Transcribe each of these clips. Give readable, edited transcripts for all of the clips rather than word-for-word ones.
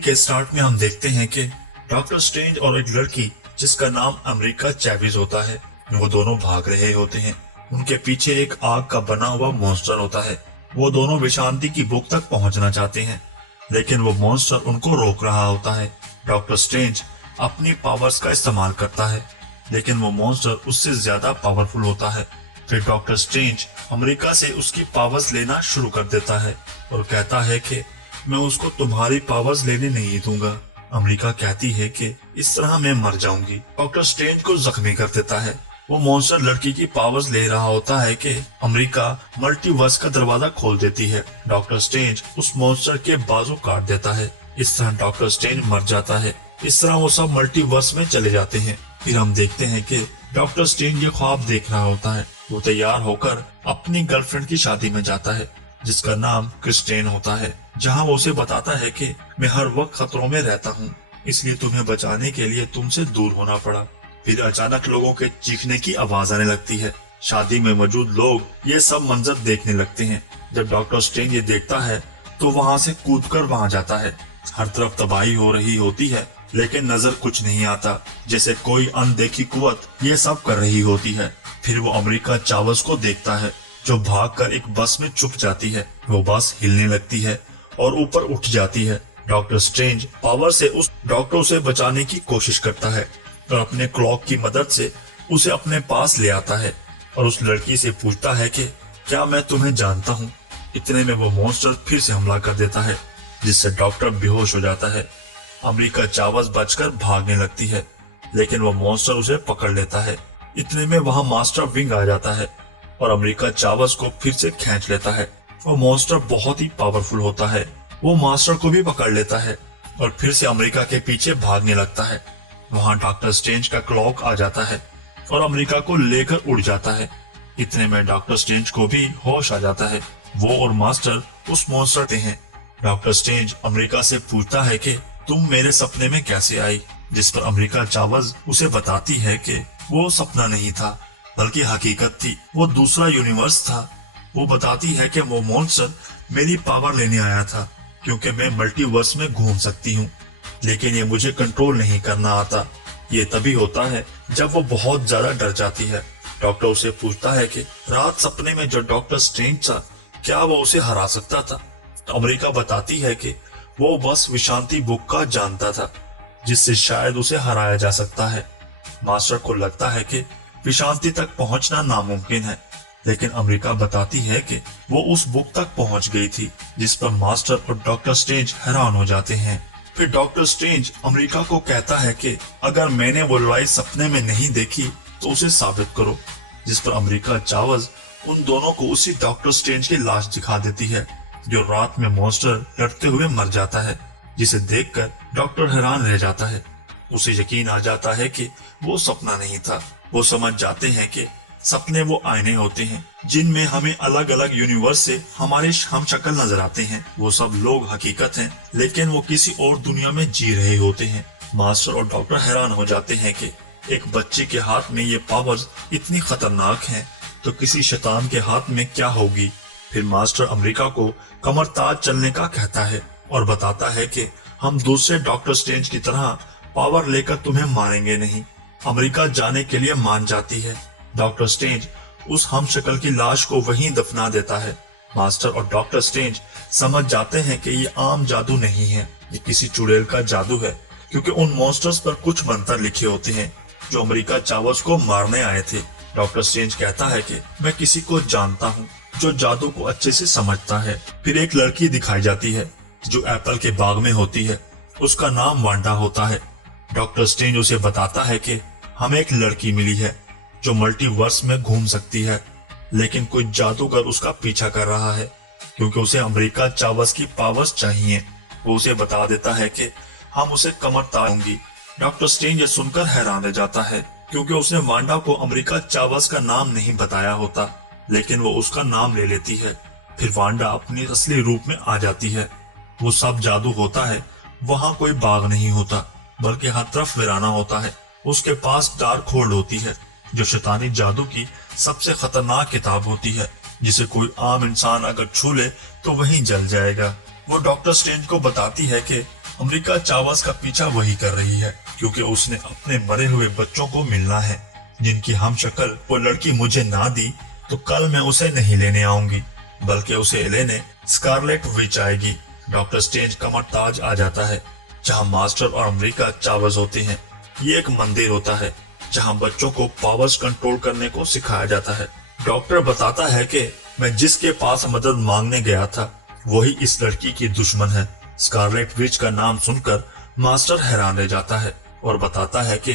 के स्टार्ट में हम देखते हैं कि डॉक्टर स्ट्रेंज और एक लड़की जिसका नाम अमेरिका चैविस होता है, वो दोनों भाग रहे होते हैं। उनके पीछे एक आग का बना हुआ मॉन्स्टर होता है। वो दोनों विशांति की बुक तक पहुंचना चाहते हैं, लेकिन वो मॉन्स्टर उनको रोक रहा होता है। डॉक्टर स्ट्रेंज अपनी पावर्स का इस्तेमाल करता है, लेकिन वो मॉन्स्टर उससे ज्यादा पावरफुल होता है। फिर डॉक्टर स्ट्रेंज अमेरिका से उसकी पावर्स लेना शुरू कर देता है और कहता है कि मैं उसको तुम्हारी पावर्स लेने नहीं दूंगा। अमेरिका कहती है कि इस तरह मैं मर जाऊंगी। डॉक्टर स्ट्रेंज को जख्मी कर देता है। वो मॉन्स्टर लड़की की पावर्स ले रहा होता है कि अमेरिका मल्टीवर्स का दरवाजा खोल देती है। डॉक्टर स्ट्रेंज उस मॉन्स्टर के बाजू काट देता है। इस तरह डॉक्टर स्ट्रेंज मर जाता है। इस तरह वो सब मल्टीवर्स में चले जाते हैं। फिर हम देखते हैं कि डॉक्टर स्ट्रेंज ये ख्वाब देख रहा होता है। वो तैयार होकर अपनी गर्लफ्रेंड की शादी में जाता है, जिसका नाम क्रिस्टेन होता है, जहां वो उसे बताता है कि मैं हर वक्त खतरों में रहता हूँ, इसलिए तुम्हें बचाने के लिए तुमसे दूर होना पड़ा। फिर अचानक लोगों के चीखने की आवाज आने लगती है। शादी में मौजूद लोग ये सब मंजर देखने लगते हैं। जब डॉक्टर स्ट्रेंज ये देखता है तो वहाँ से कूदकर वहाँ जाता है। हर तरफ तबाही हो रही होती है, लेकिन नजर कुछ नहीं आता, जैसे कोई अनदेखी कुव्वत ये सब कर रही होती है। फिर वो अमेरिका चावस को देखता है, जो भागकर एक बस में छुप जाती है। वो बस हिलने लगती है और ऊपर उठ जाती है। डॉक्टर स्ट्रेंज पावर से उस डॉक्टर से बचाने की कोशिश करता है और अपने क्लॉक की मदद से उसे अपने पास ले आता है और उस लड़की से पूछता है कि क्या मैं तुम्हें जानता हूँ। इतने में वो मॉन्स्टर फिर से हमला कर देता है, जिससे डॉक्टर बेहोश हो जाता है। अमेरिका चावस बचकर भागने लगती है, लेकिन वो मॉन्स्टर उसे पकड़ लेता है। इतने में वहां मास्टर विंग आ जाता है और अमेरिका चावस को फिर से खींच लेता है। वो मॉन्स्टर बहुत ही पावरफुल होता है। वो मास्टर को भी पकड़ लेता है और फिर से अमेरिका के पीछे भागने लगता है। वहां डॉक्टर स्ट्रेंज का क्लॉक आ जाता है और अमेरिका को लेकर उड़ जाता है। इतने में डॉक्टर स्ट्रेंज को भी होश आ जाता है। वो और मास्टर उस मॉन्स्टर से हैं। डॉक्टर स्ट्रेंज अमेरिका से पूछता है कि तुम मेरे सपने में कैसे आई, जिस पर अमेरिका चावस उसे बताती है कि वो सपना नहीं था, बल्कि हकीकत थी। वो दूसरा यूनिवर्स था। वो बताती है कि वो मॉन्स्टर मेरी पावर लेने आया था, क्योंकि मैं मल्टीवर्स में घूम सकती हूँ, लेकिन ये मुझे कंट्रोल नहीं करना आता। ये तभी होता है जब वो बहुत ज्यादा डर जाती है। डॉक्टर उसे पूछता है कि रात सपने में जो डॉक्टर स्ट्रेंज था, क्या वो उसे हरा सकता था। तो अमेरिका बताती है कि वो बस विशांति बुक का जानता था, जिससे शायद उसे हराया जा सकता है। मास्टर को लगता है कि विशांति तक पहुंचना नामुमकिन है, लेकिन अमेरिका बताती है कि वो उस बुक तक पहुंच गई थी, जिस पर मास्टर और डॉक्टर स्ट्रेंज हैरान हो जाते हैं। फिर डॉक्टर स्ट्रेंज अमेरिका को कहता है कि अगर मैंने वो लड़ाई सपने में नहीं देखी तो उसे साबित करो, जिस पर अमेरिका चावस उन दोनों को उसी डॉक्टर स्ट्रेंज की लाश दिखा देती है, जो रात में मॉन्स्टर लड़ते हुए मर जाता है, जिसे देखकर डॉक्टर हैरान रह जाता है। उसे यकीन आ जाता है कि वो सपना नहीं था। वो समझ जाते हैं कि सपने वो आईने होते हैं, जिनमें हमें अलग अलग यूनिवर्स से हमारे हम शक्ल नजर आते हैं। वो सब लोग हकीकत हैं, लेकिन वो किसी और दुनिया में जी रहे होते हैं। मास्टर और डॉक्टर हैरान हो जाते हैं कि एक बच्चे के हाथ में ये पावर्स इतनी खतरनाक हैं, तो किसी शैतान के हाथ में क्या होगी। फिर मास्टर अमेरिका को कमरताज चलने का कहता है और बताता है कि हम दूसरे डॉक्टर स्ट्रेंज की तरह पावर लेकर तुम्हें मारेंगे नहीं। अमेरिका जाने के लिए मान जाती है। डॉक्टर स्ट्रेंज उस हमशक्ल की लाश को वहीं दफना देता है। मास्टर और डॉक्टर स्ट्रेंज समझ जाते हैं कि ये आम जादू नहीं है, ये किसी चुड़ैल का जादू है, क्योंकि उन मॉन्स्टर्स पर कुछ मंत्र लिखे होते हैं जो अमेरिका चावस को मारने आए थे। डॉक्टर स्ट्रेंज कहता है कि मैं किसी को जानता हूँ जो जादू को अच्छे से समझता है। फिर एक लड़की दिखाई जाती है जो एप्पल के बाग में होती है। उसका नाम वांडा होता है। डॉक्टर स्ट्रेंज उसे बताता है कि हमें एक लड़की मिली है जो मल्टीवर्स में घूम सकती है, लेकिन कोई जादूगर उसका पीछा कर रहा है, क्योंकि उसे अमेरिका चावस की पावर्स चाहिए। वो उसे बता देता है कि हम उसे कमर तारूंगी। डॉक्टर स्ट्रेंज सुनकर हैरान रह जाता है, क्योंकि उसने वांडा को अमेरिका चावस का नाम नहीं बताया होता, लेकिन वो उसका नाम ले लेती है। फिर वांडा अपनी असली रूप में आ जाती है। वो सब जादू होता है। वहाँ कोई बाग नहीं होता, बल्कि हर तरफ वीराना होता है। उसके पास डार्क होल्ड होती है, जो शैतानी जादू की सबसे खतरनाक किताब होती है, जिसे कोई आम इंसान अगर छू ले तो वहीं जल जाएगा। वो डॉक्टर स्ट्रेंज को बताती है कि अमेरिका चावस का पीछा वही कर रही है क्योंकि उसने अपने मरे हुए बच्चों को मिलना है, जिनकी हम शक्ल वो लड़की मुझे ना दी तो कल मैं उसे नहीं लेने आऊंगी, बल्कि उसे लेने स्कारलेट विच आएगी। डॉक्टर स्ट्रेंज कमर ताज आ जाता है जहां मास्टर और अमेरिका चावस होते हैं। ये एक मंदिर होता है जहां बच्चों को पावर्स कंट्रोल करने को सिखाया जाता है। डॉक्टर बताता है कि मैं जिसके पास मदद मांगने गया था वही इस लड़की की दुश्मन है। स्कारलेट विच का नाम सुनकर मास्टर हैरान रह जाता है और बताता है कि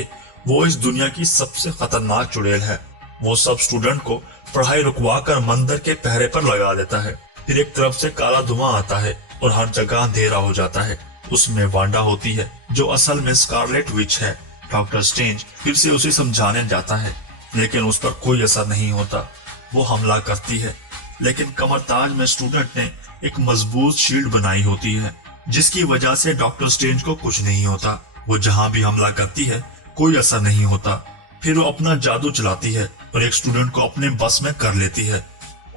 वो इस दुनिया की सबसे खतरनाक चुड़ैल है। वो सब स्टूडेंट को पढ़ाई रुकवा कर मंदिर के पहरे पर लगा देता है। फिर एक तरफ से काला धुआं आता है और हर जगह अंधेरा हो जाता है। उसमें वांडा होती है जो असल में स्कारलेट विच है। डॉक्टर स्ट्रेंज फिर से उसे समझाने जाता है लेकिन उस पर कोई असर नहीं होता। वो हमला करती है लेकिन कमरताज में स्टूडेंट ने एक मजबूत शील्ड बनाई होती है जिसकी वजह से डॉक्टर स्ट्रेंज को कुछ नहीं होता। वो जहां भी हमला करती है कोई असर नहीं होता। फिर वो अपना जादू चलाती है और एक स्टूडेंट को अपने बस में कर लेती है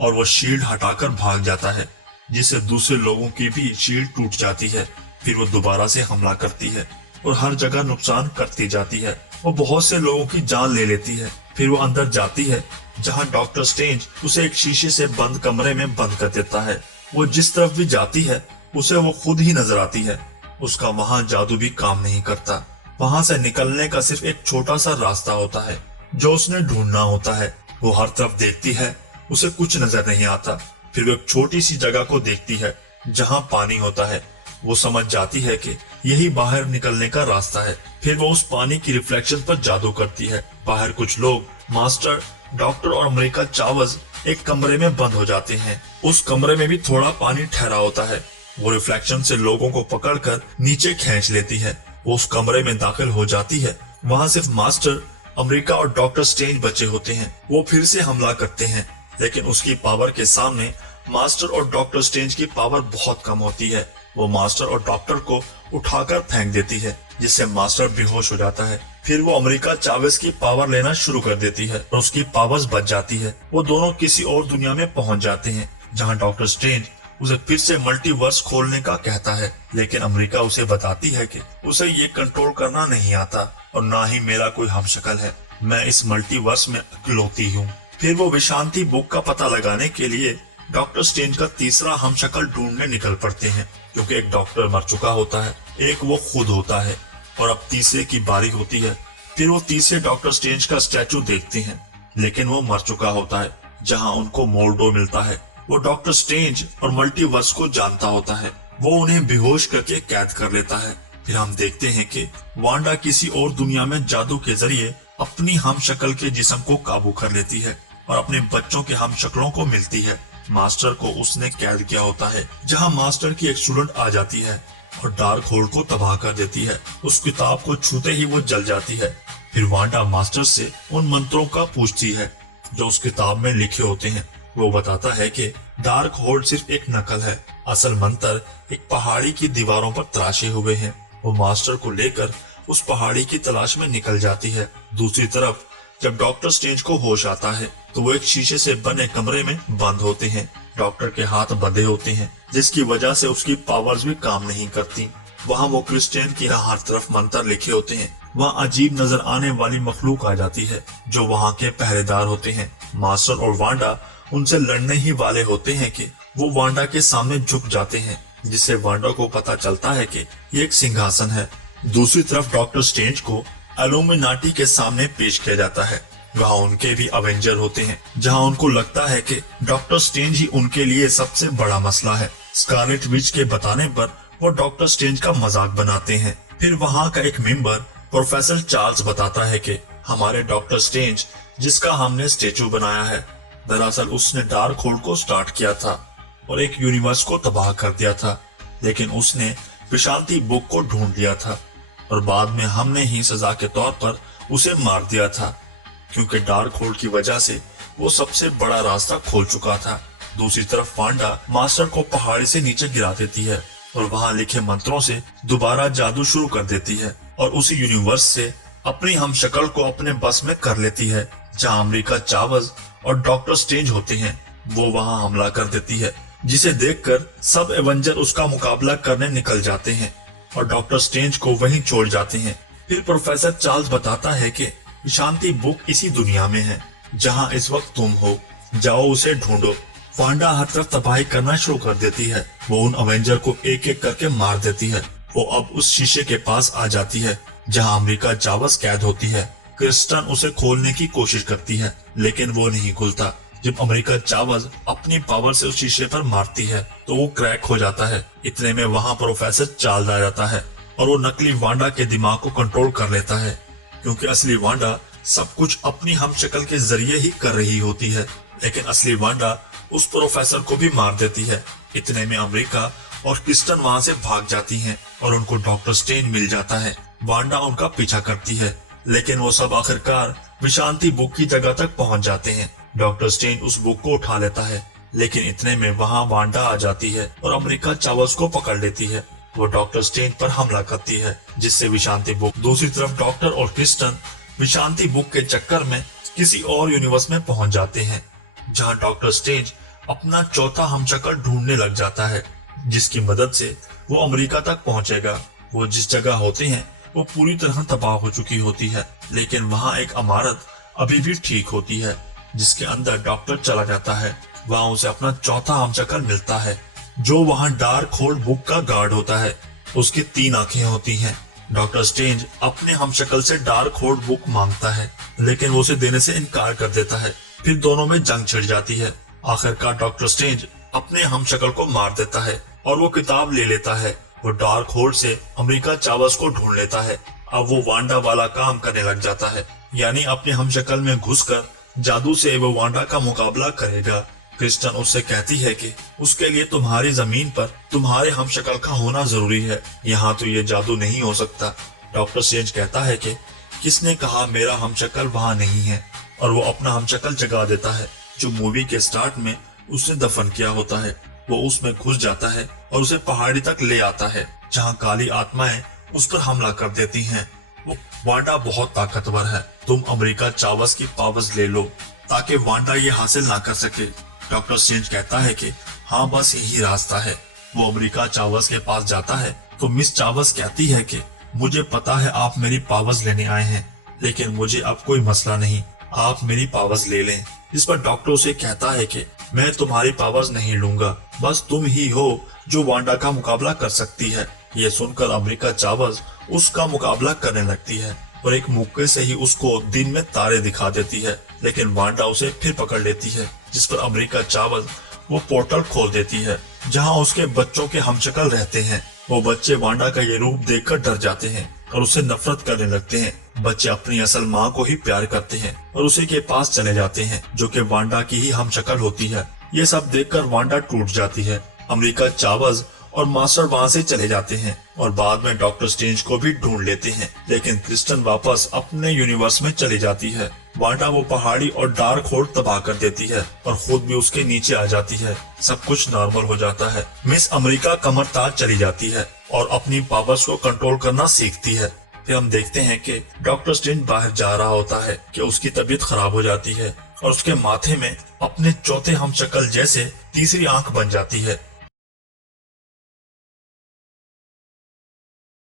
और वो शील्ड हटाकर भाग जाता है, जिससे दूसरे लोगों की भी शील्ड टूट जाती है। फिर वो दोबारा से हमला करती है और हर जगह नुकसान करती जाती है। वो बहुत से लोगों की जान ले लेती है। फिर वो अंदर जाती है जहां डॉक्टर स्ट्रेंज उसे एक शीशे से बंद कमरे में बंद कर देता है। वो जिस तरफ भी जाती है उसे वो खुद ही नजर आती है। उसका वहां जादू भी काम नहीं करता। वहां से निकलने का सिर्फ एक छोटा सा रास्ता होता है जो उसने ढूंढना होता है। वो हर तरफ देखती है, उसे कुछ नजर नहीं आता। फिर वो एक छोटी सी जगह को देखती है जहां पानी होता है। वो समझ जाती है कि यही बाहर निकलने का रास्ता है। फिर वो उस पानी की रिफ्लेक्शन पर जादू करती है। बाहर कुछ लोग, मास्टर, डॉक्टर और अमेरिका चावस एक कमरे में बंद हो जाते हैं। उस कमरे में भी थोड़ा पानी ठहरा होता है। वो रिफ्लेक्शन से लोगों को पकड़कर नीचे खींच लेती है। वो उस कमरे में दाखिल हो जाती है। वहाँ सिर्फ मास्टर, अमेरिका और डॉक्टर स्ट्रेंज बचे होते हैं। वो फिर से हमला करते हैं लेकिन उसकी पावर के सामने मास्टर और डॉक्टर स्ट्रेंज की पावर बहुत कम होती है। वो मास्टर और डॉक्टर को उठाकर फेंक देती है जिससे मास्टर बेहोश हो जाता है। फिर वो अमेरिका चावस की पावर लेना शुरू कर देती है और उसकी पावर्स बच जाती है। वो दोनों किसी और दुनिया में पहुंच जाते हैं जहां डॉक्टर स्ट्रेंज उसे फिर से मल्टीवर्स खोलने का कहता है, लेकिन अमेरिका उसे बताती है कि उसे ये कंट्रोल करना नहीं आता और ना ही मेरा कोई हमशक्ल है। मैं इस मल्टीवर्स में इकलौती हूँ। फिर वो विशांति बुक का पता लगाने के लिए डॉक्टर स्ट्रेंज का तीसरा हमशक्ल ढूंढने निकल पड़ते हैं क्योंकि एक डॉक्टर मर चुका होता है, एक वो खुद होता है और अब तीसरे की बारी होती है। फिर वो तीसरे डॉक्टर स्ट्रेंज का स्टैचू देखते हैं लेकिन वो मर चुका होता है। जहां उनको मोर्डो मिलता है, वो डॉक्टर स्ट्रेंज और मल्टीवर्स को जानता होता है। वो उन्हें बेहोश करके कैद कर लेता है। फिर हम देखते हैं कि वांडा किसी और दुनिया में जादू के जरिए अपनी हमशक्ल के जिस्म को काबू कर लेती है और अपने बच्चों के हमशक्लों को मिलती है। मास्टर को उसने कैद किया होता है जहां मास्टर की एक स्टूडेंट आ जाती है और डार्क होल्ड को तबाह कर देती है। उस किताब को छूते ही वो जल जाती है। फिर वांडा मास्टर से उन मंत्रों का पूछती है जो उस किताब में लिखे होते हैं। वो बताता है कि डार्क होल्ड सिर्फ एक नकल है, असल मंत्र एक पहाड़ी की दीवारों पर तराशे हुए हैं। वो मास्टर को लेकर उस पहाड़ी की तलाश में निकल जाती है। दूसरी तरफ जब डॉक्टर स्ट्रेंज को होश आता है तो वो एक शीशे से बने कमरे में बंद होते हैं। डॉक्टर के हाथ बंधे होते हैं जिसकी वजह से उसकी पावर्स भी काम नहीं करती। वहाँ वो क्रिस्टियन की हर तरफ मंत्र लिखे होते हैं। वहाँ अजीब नजर आने वाली मखलूक आ जाती है जो वहाँ के पहरेदार होते हैं। मास्टर और वांडा उनसे लड़ने ही वाले होते हैं कि वो वांडा के सामने झुक जाते हैं, जिससे वांडा को पता चलता है कि ये एक सिंहासन है। दूसरी तरफ डॉक्टर स्ट्रेंज को इल्यूमिनाटी के सामने पेश किया जाता है। वहाँ उनके भी अवेंजर होते हैं जहाँ उनको लगता है कि डॉक्टर स्ट्रेंज ही उनके लिए सबसे बड़ा मसला है। स्कारलेट विच के बताने पर वो डॉक्टर स्ट्रेंज का मजाक बनाते हैं। फिर वहाँ का एक मेंबर प्रोफेसर चार्ल्स बताता है कि हमारे डॉक्टर स्ट्रेंज जिसका हमने स्टेचू बनाया है, दरअसल उसने डार्क होल्ड को स्टार्ट किया था और एक यूनिवर्स को तबाह कर दिया था, लेकिन उसने विशांति बुक को ढूंढ लिया था और बाद में हमने ही सजा के तौर पर उसे मार दिया था क्योंकि डार्क होल्ड की वजह से वो सबसे बड़ा रास्ता खोल चुका था। दूसरी तरफ वांडा मास्टर को पहाड़ी से नीचे गिरा देती है और वहाँ लिखे मंत्रों से दोबारा जादू शुरू कर देती है और उसी यूनिवर्स से अपनी हमशक्ल को अपने बस में कर लेती है। जहाँ अमेरिका चावस और डॉक्टर स्ट्रेंज होते हैं वो वहाँ हमला कर देती है, जिसे देखकर सब एवेंजर उसका मुकाबला करने निकल जाते हैं। और डॉक्टर स्ट्रेंज को वहीं छोड़ जाते हैं। फिर प्रोफेसर चार्ल्स बताता है कि शांति बुक इसी दुनिया में है जहां इस वक्त तुम हो, जाओ उसे ढूंढो। वांडा हर तरफ तबाही करना शुरू कर देती है। वो उन अवेंजर को एक एक करके मार देती है। वो अब उस शीशे के पास आ जाती है जहां अमेरिका चावस कैद होती है। क्रिस्टन उसे खोलने की कोशिश करती है लेकिन वो नहीं खुलता। जब अमेरिका चावस अपनी पावर से उस शीशे पर मारती है तो वो क्रैक हो जाता है। इतने में वहां प्रोफेसर चार्ल्स आ जाता है और वो नकली वांडा के दिमाग को कंट्रोल कर लेता है, क्योंकि असली वांडा सब कुछ अपनी हमशक्ल के जरिए ही कर रही होती है। लेकिन असली वांडा उस प्रोफेसर को भी मार देती है। इतने में अमेरिका और क्रिस्टन वहां से भाग जाती हैं और उनको डॉक्टर स्ट्रेंज मिल जाता है। वांडा उनका पीछा करती है लेकिन वो सब आखिरकार विशांति बुक की जगह तक पहुंच जाते हैं। डॉक्टर स्ट्रेंज उस बुक को उठा लेता है लेकिन इतने में वहां वांडा आ जाती है और अमेरिका चावस को पकड़ लेती है। वो डॉक्टर स्ट्रेंज पर हमला करती है जिससे विशांति बुक। दूसरी तरफ डॉक्टर और क्रिस्टन विशांति बुक के चक्कर में किसी और यूनिवर्स में पहुंच जाते हैं जहां डॉक्टर स्ट्रेंज अपना चौथा हमशक्ल ढूंढने लग जाता है जिसकी मदद से वो अमेरिका तक पहुंचेगा। वो जिस जगह होते हैं वो पूरी तरह तबाह हो चुकी होती है लेकिन वहां एक इमारत अभी भी ठीक होती है जिसके अंदर डॉक्टर चला जाता है। वहां उसे अपना चौथा हमशक्ल मिलता है जो वहां डार्क होल्ड बुक का गार्ड होता है। उसकी 3 आंखें होती हैं। डॉक्टर स्ट्रेंज अपने हमशक्ल से डार्क होल्ड बुक मांगता है लेकिन वो उसे देने से इनकार कर देता है। फिर दोनों में जंग छिड़ जाती है। आखिरकार डॉक्टर स्ट्रेंज अपने हमशक्ल को मार देता है और वो किताब ले लेता है। वो डार्क होल्ड से अमेरिका चावस को ढूंढ लेता है। अब वो वांडा वाला काम करने लग जाता है, यानी अपने हमशक्ल में घुसकर जादू से वो वांडा का मुकाबला करेगा। क्रिस्टन उससे कहती है कि उसके लिए तुम्हारी जमीन पर तुम्हारे हमशक्ल का होना जरूरी है, यहाँ तो ये जादू नहीं हो सकता। डॉक्टर स्ट्रेंज कहता है कि किसने कहा मेरा हमशक्ल वहाँ नहीं है, और वो अपना हमशक्ल जगा देता है जो मूवी के स्टार्ट में उसने दफन किया होता है। वो उसमें घुस जाता है और उसे पहाड़ी तक ले आता है जहाँ काली आत्माएं उस पर हमला कर देती हैं। वो वांडा बहुत ताकतवर है, तुम अमेरिका चावस की पावर्स ले लो ताकि वांडा ये हासिल ना कर सके। डॉक्टर स्ट्रेंज कहता है कि हाँ बस यही रास्ता है। वो अमेरिका चावस के पास जाता है तो मिस चावस कहती है कि मुझे पता है आप मेरी पावर्स लेने आए हैं, लेकिन मुझे अब कोई मसला नहीं, आप मेरी पावर्स ले लें। इस पर डॉक्टर उसे कहता है कि मैं तुम्हारी पावर्स नहीं लूंगा, बस तुम ही हो जो वांडा का मुकाबला कर सकती है। ये सुनकर अमेरिका चावस उसका मुकाबला करने लगती है और एक मुक्के से ही उसको दिन में तारे दिखा देती है, लेकिन वांडा उसे फिर पकड़ लेती है, जिस पर अमेरिका चावस वो पोर्टल खोल देती है जहां उसके बच्चों के हमशक्ल रहते हैं। वो बच्चे वांडा का ये रूप देखकर डर जाते हैं और उससे नफरत करने लगते हैं। बच्चे अपनी असल माँ को ही प्यार करते हैं और उसी के पास चले जाते हैं जो कि वांडा की ही हमशक्ल होती है। ये सब देखकर वांडा टूट जाती है। अमेरिका चावस और मास्टर वहाँ से चले जाते हैं और बाद में डॉक्टर स्ट्रेंज को भी ढूंढ लेते हैं, लेकिन क्रिस्टन वापस अपने यूनिवर्स में चली जाती है। वांडा वो पहाड़ी और डार्क होल्ड तबाह कर देती है और खुद भी उसके नीचे आ जाती है। सब कुछ नॉर्मल हो जाता है। मिस अमेरिका कमर ताज चली जाती है और अपनी पावर्स को कंट्रोल करना सीखती है। फिर हम देखते हैं कि डॉक्टर स्ट्रेंज बाहर जा रहा होता है कि उसकी तबीयत खराब हो जाती है और उसके माथे में अपने चौथे हमशक्ल जैसे तीसरी आंख बन जाती है।